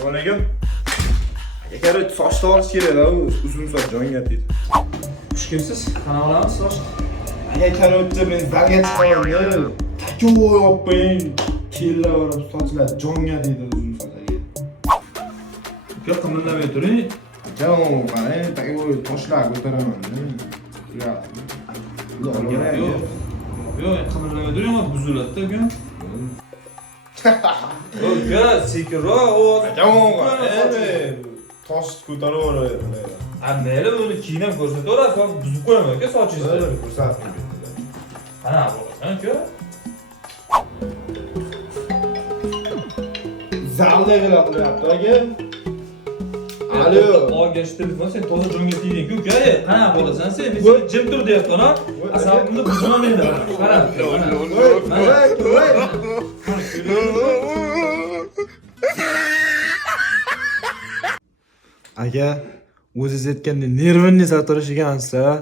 Assalomu Aka, sochni olish kerak-da, uzun soch jonga tegdi. Xush kelibsiz. Qanaqa qilamiz sochni? Aka, o'tdi men zalga chiqaman. Takovoy olib kella borib sochlar jonga tegdi uzun soch aka. Uka qimillamay turing. Jon, qarang, takovoy toshlar ko'taraman. Yo'q. Yo'q, qimillamay turing, ama buziladi-da uka. Uka, sekinroq ovoz. Jon, qarang, tosh ko'tarib yuboradi. Mayli, buni kiyinib ko'rsataverasiz, hozir buzib qo'yaman uka sochingizni. Ko'rsatdim. Qana bo'lasan uka? Zalda qilyapti aka. Alo. Olgash telefon, sen toza jonga tegding-ku uka. Qana bo'lasan sen? Men seni jim tur deyapman-a. Asabimni buzaman endi. Qara. Aka, o'zingiz aytgandek nervimni saqlash ekansiz-a?